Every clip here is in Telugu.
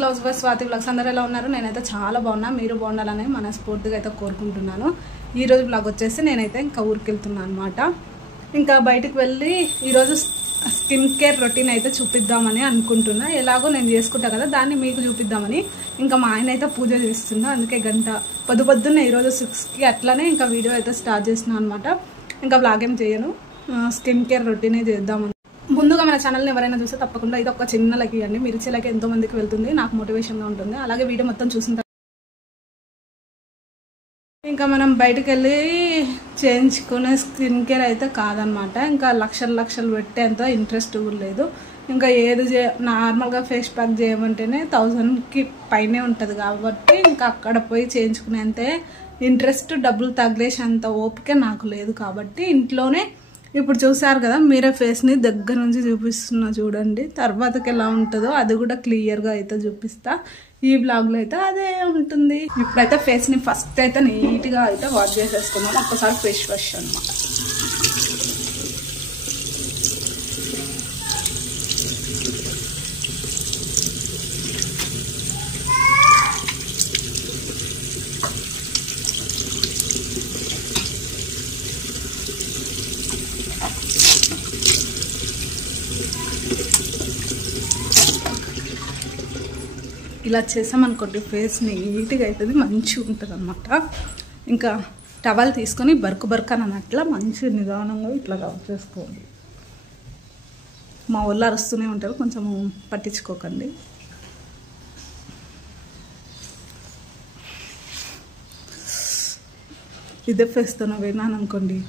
మార్నింగ్ క్లౌజ్ బై స్వాతి వ్లాగ్స్. అందరూ ఎలా ఉన్నారు? నేనైతే చాలా బాగున్నా, మీరు బాగుండాలని మనస్ఫూర్తిగా అయితే కోరుకుంటున్నాను. ఈరోజు బ్లాగ్ వచ్చేసి నేనైతే ఇంకా ఊరికి వెళ్తున్నాను అనమాట. ఇంకా బయటకు వెళ్ళి ఈరోజు స్కిన్ కేర్ రొటీన్ అయితే చూపిద్దామని అనుకుంటున్నా. ఎలాగో నేను చేసుకుంటా కదా, దాన్ని మీకు చూపిద్దామని. ఇంకా మా ఆయన అయితే పూజ చేస్తున్నా, అందుకే గంట పొద్దున్నే ఈరోజు 6కి అట్లానే ఇంకా వీడియో అయితే స్టార్ట్ చేసిన అనమాట. ఇంకా బ్లాగ్ ఏం చేయను, స్కిన్ కేర్ రొటీనే చేద్దామని. ముందుగా మన ఛానల్ని ఎవరైనా చూస్తే తప్పకుండా ఇది ఒక చిన్న లైక్ ఇవ్వండి. మీరు ఇచ్చే లైక్ ఎంతో మందికి వెళ్తుంది, నాకు మోటివేషన్గా ఉంటుంది. అలాగే వీడియో మొత్తం చూసిన ఇంకా మనం బయటకు వెళ్ళి చేయించుకునే స్కిన్ కేర్ అయితే కాదనమాట. ఇంకా లక్షలు పెట్టేంత ఇంట్రెస్ట్ లేదు. ఇంకా ఏది నార్మల్గా ఫేస్ ప్యాక్ చేయమంటేనే 1000కి పైనే ఉంటుంది కాబట్టి ఇంకా అక్కడ పోయి చేయించుకునేంత ఇంట్రెస్ట్, డబ్బులు తగిలేసేంత ఓపిక నాకు లేదు. కాబట్టి ఇంట్లోనే ఇప్పుడు చూసారు కదా, మీరే ఫేస్ని దగ్గర నుంచి చూపిస్తున్నా చూడండి. తర్వాతకి ఎలా ఉంటుందో అది కూడా క్లియర్గా అయితే చూపిస్తా. ఈ బ్లాగ్లో అయితే అదే ఉంటుంది. ఇప్పుడైతే ఫేస్ని ఫస్ట్ అయితే నీట్గా అయితే వాష్ చేసేసుకున్నాం. ఒక్కసారి ఫేస్ వాష్ అనమాట. ఇలా చేసామనుకోండి ఫేస్ నీట్గా అవుతుంది, మంచిగా ఉంటుంది అనమాట. ఇంకా టవల్ తీసుకొని బర్క్ అని అన్నట్లా మంచి నిదానంగా ఇట్లా రబ్ చేసుకోండి. మా వాళ్ళు అరుస్తూనే ఉంటారు, కొంచెం పట్టించుకోకండి. ఇదే ఫేస్తోనే పోయినాను అనుకోండి,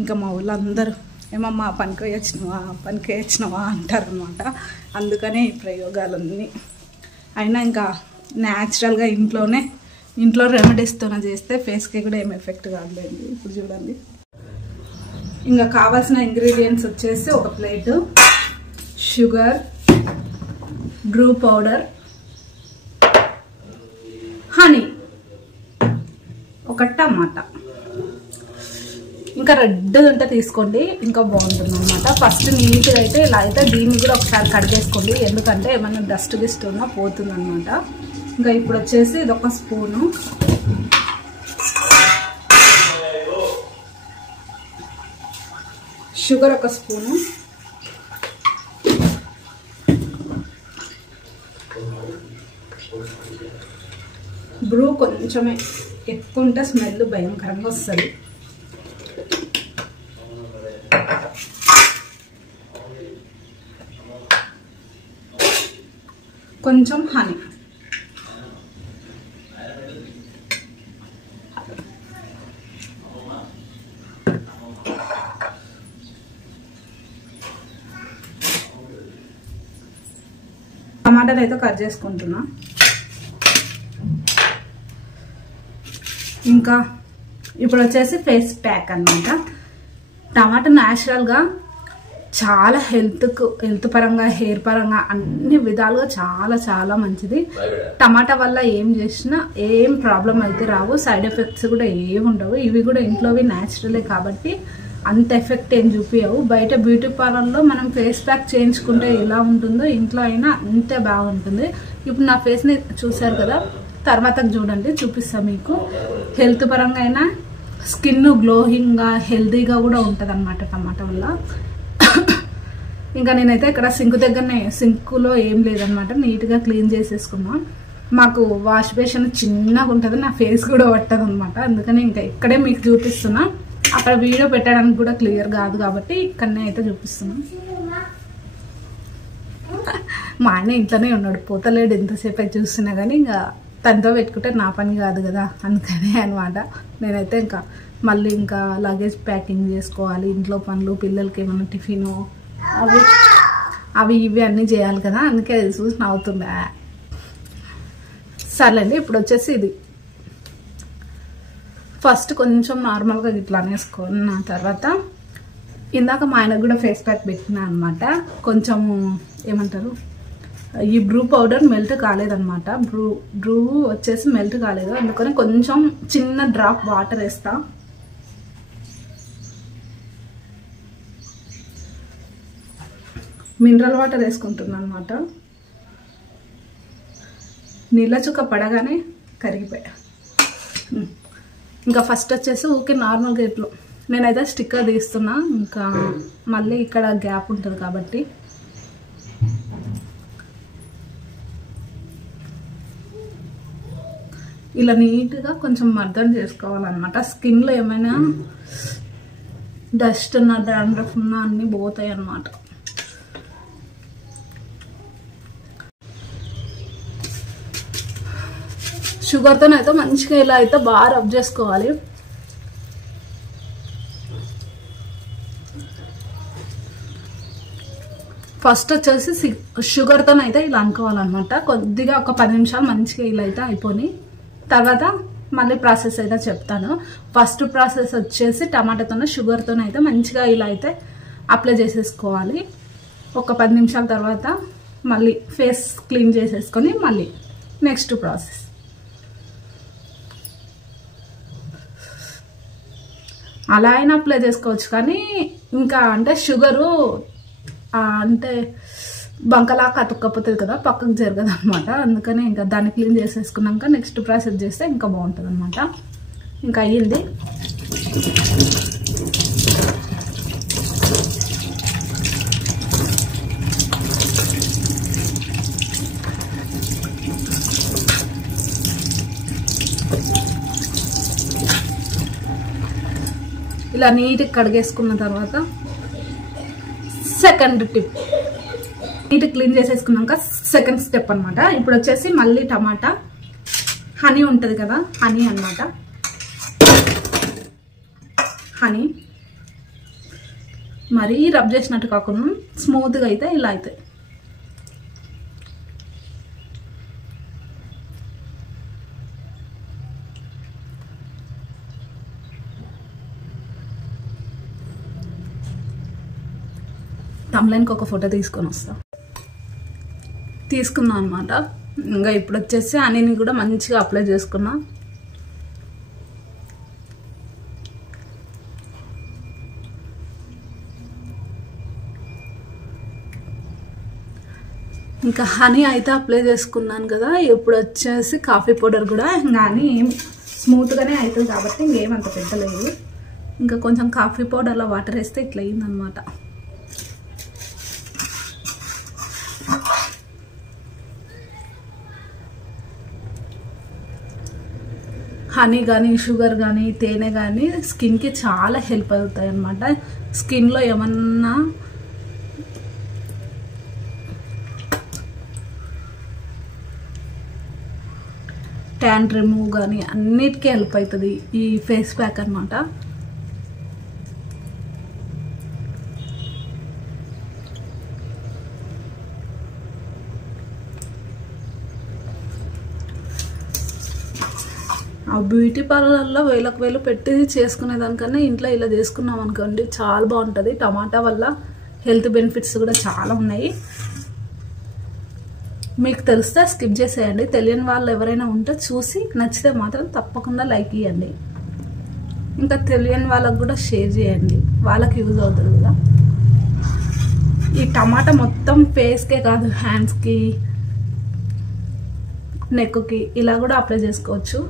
ఇంకా మా వాళ్ళు అందరూ ఏమమ్మా పనికి వచ్చినవా అంటారనమాట. అందుకనే ఈ ప్రయోగాలన్నీ. అయినా ఇంకా న్యాచురల్గా ఇంట్లో రెమెడీస్తోనే చేస్తే ఫేస్కి కూడా ఏం ఎఫెక్ట్ కాదులేండి. ఇప్పుడు చూడండి, ఇంకా కావాల్సిన ఇంగ్రీడియంట్స్ వచ్చేసి ఒక plate sugar, Bru powder, honey, ఒక టమాటా, ఇంకా రెడ్ ఉంటే తీసుకోండి, ఇంకా బాగుంటుంది అనమాట. ఫస్ట్ నీట్గా అయితే ఇలా అయితే దీన్ని కూడా ఒకసారి కడిగేసుకోండి, ఎందుకంటే ఏమన్నా డస్ట్ గిస్ట్ ఉన్నా పోతుంది అనమాట. ఇంకా ఇప్పుడు వచ్చేసి ఇది ఒక స్పూను, షుగర్ ఒక స్పూను, బ్రూ కొంచెమే, ఎక్కువ ఉంటే స్మెల్ భయంకరంగా వస్తుంది. కొంచెం హనీ, టమాటాలు అయితే కట్ చేసుకుంటున్నా. ఇంకా ఇప్పుడు వచ్చేసి ఫేస్ ప్యాక్ అన్నమాట. టమాటా న్యాచురల్గా చాలా హెల్త్ పరంగా, హెయిర్ పరంగా అన్ని విధాలుగా చాలా మంచిది. టమాటా వల్ల ఏం చేసినా ఏం ప్రాబ్లం అయితే రావు, సైడ్ ఎఫెక్ట్స్ కూడా ఏమి ఉండవు. ఇవి కూడా ఇంట్లోవి న్యాచురలే కాబట్టి అంత ఎఫెక్ట్ ఏం చూపించవు. బయట బ్యూటీ పార్లర్లో మనం ఫేస్ ప్యాక్ చేయించుకుంటే ఎలా ఉంటుందో ఇంట్లో అయినా అంతే బాగుంటుంది. ఇప్పుడు నా ఫేస్ని చూసారు కదా, తర్వాత చూడండి చూపిస్తాను మీకు. హెల్త్ పరంగా అయినా స్కిన్ గ్లోయింగ్గా హెల్తీగా కూడా ఉంటుంది అనమాట టమాటా వల్ల. ఇంకా నేనైతే ఇక్కడ సింకులో ఏం లేదనమాట, నీట్గా క్లీన్ చేసేసుకున్నా. మాకు వాష్ బేషన్ చిన్నగా ఉంటుంది, నా ఫేస్ కూడా పట్టదు అనమాట. అందుకని ఇంకా ఇక్కడే మీకు చూపిస్తున్నా. అక్కడ వీడియో పెట్టడానికి కూడా క్లియర్ కాదు కాబట్టి ఇక్కడనే అయితే చూపిస్తున్నా. మా ఆయన ఇంట్లోనే ఉన్నాడు, పోతలేడు. ఎంతసేపు అయితే చూస్తున్నా కానీ ఇంకా తనతో పెట్టుకుంటే నా పని కాదు కదా, అందుకనే అనమాట. నేనైతే ఇంకా మళ్ళీ ఇంకా లగేజ్ ప్యాకింగ్ చేసుకోవాలి, ఇంట్లో పనులు, పిల్లలకి ఏమైనా టిఫిన్ అవి ఇవి అన్నీ చేయాలి కదా, అందుకే అది చూసి నవ్వుతుందా. సర్లేండి, ఇప్పుడు వచ్చేసి ఇది ఫస్ట్ కొంచెం నార్మల్గా ఇట్లా అనేసుకున్న తర్వాత ఇందాక మా ఆయనకు కూడా ఫేస్ ప్యాక్ పెట్టినా అనమాట. కొంచెం ఏమంటారు, ఈ బ్రూ పౌడర్ మెల్ట్ కాలేదనమాట. బ్రూ వచ్చేసి మెల్ట్ కాలేదు, అందుకని కొంచెం చిన్న డ్రాప్ వాటర్ వేస్తా. మినరల్ వాటర్ వేసుకుంటున్నాను అనమాట. నీళ్ళ చుక్క పడగానే కరిగిపోయా. ఇంకా ఫస్ట్ వచ్చేసి ఊకే నార్మల్గా ఇట్లు నేనైతే స్టిక్కర్ తీస్తున్నా, ఇంకా మళ్ళీ ఇక్కడ గ్యాప్ ఉంటుంది కాబట్టి. ఇలా నీట్గా కొంచెం మర్దన చేసుకోవాలన్నమాట. స్కిన్లో ఏమైనా డస్ట్ ఉన్నా డాండ్రఫ్ ఉన్నా అన్నీ పోతాయి అన్నమాట. షుగర్తోనైతే మంచిగా ఇలా అయితే బాగా రబ్ చేసుకోవాలి. ఫస్ట్ వచ్చేసి షుగర్తోనైతే ఇలా అనుకోవాలన్నమాట. కొద్దిగా ఒక 10 నిమిషాలు మంచిగా ఇలా అయితే అయిపోయి తర్వాత మళ్ళీ ప్రాసెస్ అయితే చెప్తాను. ఫస్ట్ ప్రాసెస్ వచ్చేసి టమాటాతోనే షుగర్తోనే అయితే మంచిగా ఇలా అయితే అప్లై చేసేసుకోవాలి. ఒక 10 నిమిషాల తర్వాత మళ్ళీ ఫేస్ క్లీన్ చేసేసుకొని మళ్ళీ నెక్స్ట్ ప్రాసెస్. అలా అయినా అప్లై చేసుకోవచ్చు, కానీ ఇంకా అంటే షుగరు అంటే బంకలాగా అతుక్కపోతుంది కదా, పక్కకు జరగదు అనమాట. అందుకని ఇంకా దాన్ని క్లీన్ చేసేసుకున్నాక నెక్స్ట్ ప్రాసెస్ చేస్తే ఇంకా బాగుంటుంది అనమాట. ఇంకా అయ్యింది. ఇలా నీట్గా కడిగేసుకున్న తర్వాత సెకండ్ టిప్, నీట్గా క్లీన్ చేసేసుకున్నాక సెకండ్ స్టెప్ అనమాట. ఇప్పుడు వచ్చేసి మళ్ళీ టమాటా హనీ ఉంటుంది కదా, హనీ అనమాట. హనీ మరీ రబ్ చేసినట్టు కాకుండా స్మూత్గా అయితే ఇలా అవుతాయి. తమ్లైన్కి ఒక ఫోటో తీసుకొని వస్తా. తీసుకున్నా అనమాట. ఇంకా ఇప్పుడు వచ్చేసి హనీని కూడా మంచిగా అప్లై చేసుకున్నా. ఇంకా హనీ అయితే అప్లై చేసుకున్నాను కదా. ఇప్పుడు వచ్చేసి కాఫీ పౌడర్ కూడా ఇంకా హనీ స్మూత్గానే అవుతుంది కాబట్టి ఇంకేమంత పెట్టలేదు. ఇంకా కొంచెం కాఫీ పౌడర్లో వాటర్ వేస్తే ఇట్లా అయిందనమాట. హనీ కానీ షుగర్ కానీ తేనె కానీ స్కిన్కి చాలా హెల్ప్ అవుతాయి అన్నమాట. స్కిన్లో ఏమన్నా ట్యాన్ రిమూవ్ కానీ అన్నిటికీ హెల్ప్ అవుతుంది ఈ ఫేస్ ప్యాక్ అన్నమాట. ఆ బ్యూటీ పార్లర్లో వేలకు వేలు పెట్టి చేసుకునేదానికన్నా ఇంట్లో ఇలా చేసుకున్నాం అనుకోండి చాలా బాగుంటుంది. టమాటా వల్ల హెల్త్ బెనిఫిట్స్ కూడా చాలా ఉన్నాయి. మీకు తెలిస్తే స్కిప్ చేసేయండి. తెలియని వాళ్ళు ఎవరైనా ఉంటే చూసి నచ్చితే మాత్రం తప్పకుండా లైక్ ఇవ్వండి. ఇంకా తెలియని వాళ్ళకు కూడా షేర్ చేయండి, వాళ్ళకి యూజ్ అవుతుంది కదా. ఈ టమాటా మొత్తం ఫేస్కే కాదు, హ్యాండ్స్కి, నెక్కి ఇలా కూడా అప్లై చేసుకోవచ్చు.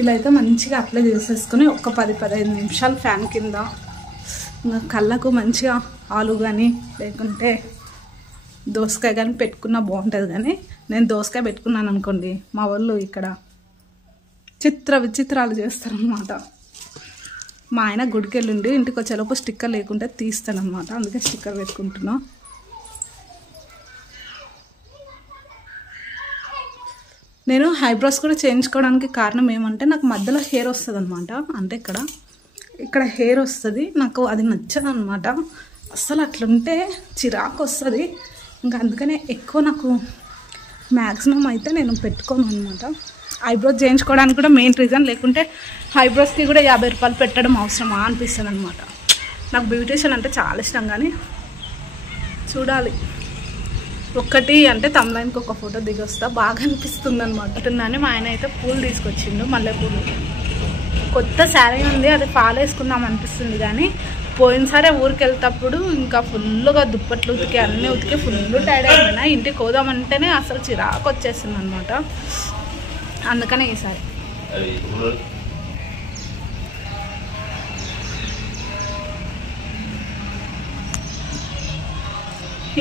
ఇలా అయితే మంచిగా అప్లై చేసేసుకొని ఒక 10-15 నిమిషాలు ఫ్యాన్ కింద. ఇంకా కళ్ళకు మంచిగా ఆలు కానీ లేకుంటే దోసకాయ కానీ పెట్టుకున్నా బాగుంటుంది. కానీ నేను దోసకాయ పెట్టుకున్నాను అనుకోండి, మా వాళ్ళు ఇక్కడ విచిత్రాలు చేస్తారనమాట. మా ఆయన గుడికి వెళ్ళిండి ఇంటికి వచ్చేలోపు స్టిక్కర్ లేకుంటే తీస్తానమాట, అందుకే స్టిక్కర్ పెట్టుకుంటున్నా. నేను ఐబ్రోస్ కూడా చేయించుకోవడానికి కారణం ఏమంటే నాకు మధ్యలో హెయిర్ వస్తుంది అనమాట. అంటే ఇక్కడ హెయిర్ వస్తుంది, నాకు అది నచ్చదు అనమాట. అస్సలు అట్లుంటే చిరాకు వస్తుంది. ఇంకా అందుకనే ఎక్కువ నాకు మ్యాక్సిమం అయితే నేను పెట్టుకోను అనమాట. ఐబ్రోస్ చేయించుకోవడానికి కూడా మెయిన్ రీజన్, లేకుంటే ఐబ్రోస్కి కూడా 50 రూపాయలు పెట్టడం అవసరమా అనిపిస్తుంది అనమాట. నాకు బ్యూటీషియన్ అంటే చాలా ఇష్టం, కానీ చూడాలి ఒక్కటి అంటే తమ్లైన్కి ఒక ఫోటో దిగి వస్తా, బాగా అనిపిస్తుంది అనమాట. అంటున్నాను మా ఆయన అయితే పూలు తీసుకొచ్చిండు, మల్లెపూలు. కొత్త శారీ ఉంది, అది ఫాలో వేసుకుందాం అనిపిస్తుంది. కానీ పోయినసారి ఊరికి వెళ్తేప్పుడు ఇంకా ఫుల్గా దుప్పట్లు ఉతికి అన్నీ ఉతికి ఫుల్ టైర్డ్ అయిపోయినా. ఇంటికి పోదామంటేనే అసలు చిరాకు వచ్చేసింది అనమాట. అందుకనే ఈసారి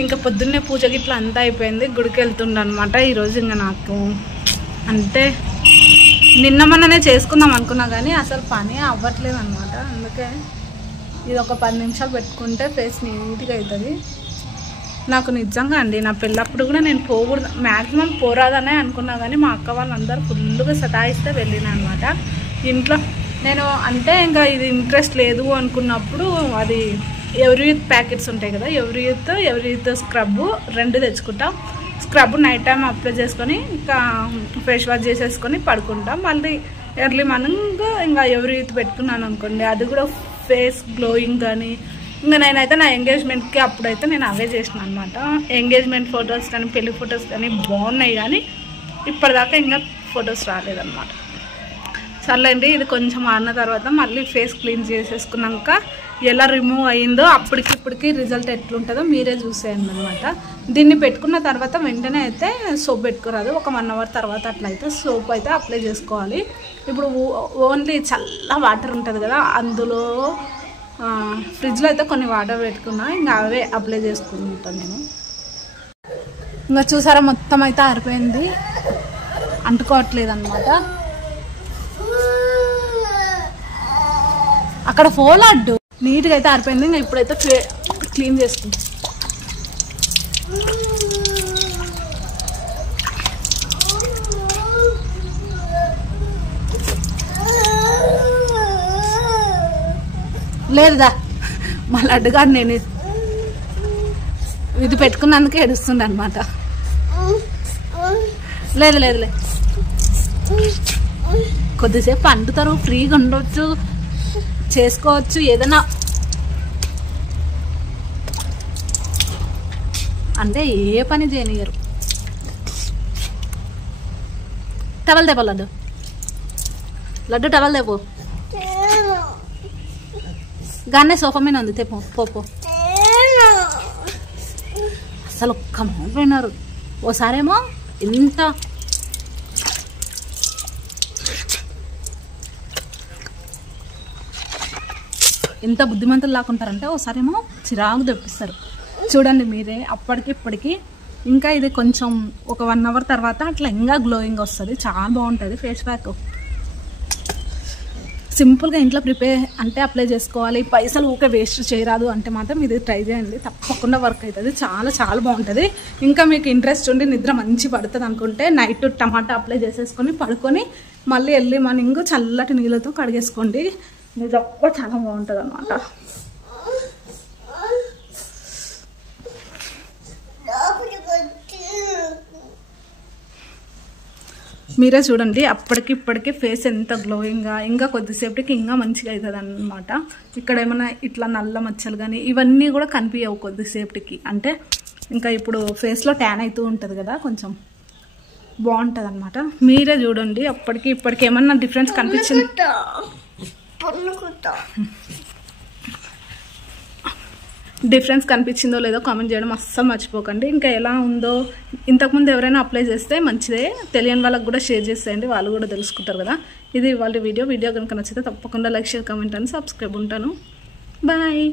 ఇంకా పొద్దున్నే పూజ గిట్లా అంతా అయిపోయింది, గుడికి వెళ్తుండ అనమాట. ఈరోజు ఇంకా నాకు అంటే నిన్న మొన్ననే చేసుకుందాం అనుకున్నా కానీ అసలు పని అవ్వట్లేదు అనమాట. అందుకే ఇది ఒక 10 నిమిషాలు పెట్టుకుంటే ఫేస్ నీట్గా అవుతుంది. నాకు నిజంగా అండి నా పెళ్ళప్పుడు కూడా నేను పోకూడదు, మ్యాక్సిమం పోరాదనే అనుకున్నా. కానీ మా అక్క వాళ్ళందరూ ఫుల్గా సతాయిస్తే వెళ్ళినా అనమాట. ఇంట్లో నేను అంటే ఇంకా ఇది ఇంట్రెస్ట్ లేదు అనుకున్నప్పుడు అది ఎవరి యూత్ ప్యాకెట్స్ ఉంటాయి కదా, ఎవరి యూత్ స్క్రబ్ 2 తెచ్చుకుంటాం. స్క్రబ్ నైట్ టైం అప్లై చేసుకొని ఇంకా ఫేస్ వాష్ చేసేసుకొని పడుకుంటాం. మళ్ళీ ఎర్లీ మార్నింగ్ ఇంకా ఎవరి యూత్ పెట్టుకున్నాను అనుకోండి, అది కూడా ఫేస్ గ్లోయింగ్. కానీ ఇంకా నేనైతే నా ఎంగేజ్మెంట్కి అప్పుడైతే నేను అవే చేసిన అనమాట. ఎంగేజ్మెంట్ ఫొటోస్ కానీ పెళ్లి ఫొటోస్ కానీ బాగున్నాయి, కానీ ఇప్పటిదాకా ఇంకా ఫొటోస్ రాలేదన్నమాట. సర్లేండి, ఇది కొంచెం ఆడిన తర్వాత మళ్ళీ ఫేస్ క్లీన్ చేసేసుకున్నాక ఎలా రిమూవ్ అయ్యిందో అప్పటికిప్పటికి రిజల్ట్ ఎట్లుంటుందో మీరే చూసేయండి అనమాట. దీన్ని పెట్టుకున్న తర్వాత వెంటనే అయితే సోప్ పెట్టుకోరాదు, ఒక 1 అవర్ తర్వాత అట్లయితే సోప్ అయితే అప్లై చేసుకోవాలి. ఇప్పుడు ఓన్లీ చల్ల వాటర్ ఉంటుంది కదా, అందులో ఫ్రిడ్జ్లో అయితే కొన్ని వాటర్ పెట్టుకున్నా, ఇంకా అవే అప్లై చేసుకుంటాను నేను. ఇంకా చూసారా మొత్తం అయితే ఆరిపోయింది, అంటుకోవట్లేదు అనమాట. అక్కడ ఫోన్ అడ్డు నీట్గా అయితే ఆరిపోయింది. ఇంకా ఇప్పుడైతే క్లీన్ చేసుకుంటాం. లేదుదా మళ్ళీ అడ్డుగా నేను ఇది పెట్టుకున్నందుకే ఏడుస్తుండే అనమాట. లేదు కొద్దిసేపు అంటుతారు, ఫ్రీగా ఉండవచ్చు, చేసుకోవచ్చు ఏదైనా. అంటే ఏ పని చేయనియరు. టవల్ తెపో లడ్డు టవల్ తెపో. గానే సోఫా మీద ఉంది, తెపో పోపో. అసలు ఒక్క మాట విన్నారు. ఓసారేమో ఇంత ఎంత బుద్ధిమంతులు లాక్కుంటారంటే ఓసారేమో చిరాకు తెప్పిస్తారు. చూడండి మీరే అప్పటికి ఇప్పటికి. ఇంకా ఇది కొంచెం ఒక 1 అవర్ తర్వాత అట్లా ఇంకా గ్లోయింగ్ వస్తుంది, చాలా బాగుంటుంది ఫేస్ ప్యాక్. సింపుల్గా ఇంట్లో ప్రిపేర్ అంటే అప్లై చేసుకోవాలి, పైసలు ఊకే వేస్ట్ చేయరాదు అంటే మాత్రం ఇది ట్రై చేయండి, తప్పకుండా వర్క్ అవుతుంది. చాలా చాలా బాగుంటుంది. ఇంకా మీకు ఇంట్రెస్ట్ ఉండి నిద్ర మంచి పడుతుంది అనుకుంటే నైట్ టమాటా అప్లై చేసేసుకొని పడుకొని మళ్ళీ ఎర్లీ మార్నింగ్ చల్లటి నీళ్ళతో కడిగేసుకోండి. నిజంగా చాలా బాగుంటుంది అన్నమాట. మీరే చూడండి అప్పటికి ఇప్పటికి ఫేస్ ఎంత గ్లోయింగ్గా, ఇంకా కొద్దిసేపటికి ఇంకా మంచిగా అవుతుంది అన్నమాట. ఇక్కడ ఏమైనా ఇట్లా నల్ల మచ్చలు కానీ ఇవన్నీ కూడా కనిపించవు కొద్దిసేపటికి. అంటే ఇంకా ఇప్పుడు ఫేస్లో ట్యాన్ అవుతూ ఉంటుంది కదా, కొంచెం బాగుంటుంది అనమాట. మీరే చూడండి అప్పటికి ఇప్పటికి ఏమన్నా డిఫరెన్స్ కనిపించింది. డిఫరెన్స్ కనిపించిందో లేదో కామెంట్ చేయడం అస్సలు మర్చిపోకండి. ఇంకా ఎలా ఉందో, ఇంతకుముందు ఎవరైనా అప్లై చేస్తే మంచిదే, తెలియని వాళ్ళకి కూడా షేర్ చేసేయండి, వాళ్ళు కూడా తెలుసుకుంటారు కదా. ఇది వాళ్ళ వీడియో కనుక నచ్చితే తప్పకుండా లైక్, షేర్, కామెంట్ అని సబ్స్క్రైబ్ ఉంటాను. బాయ్.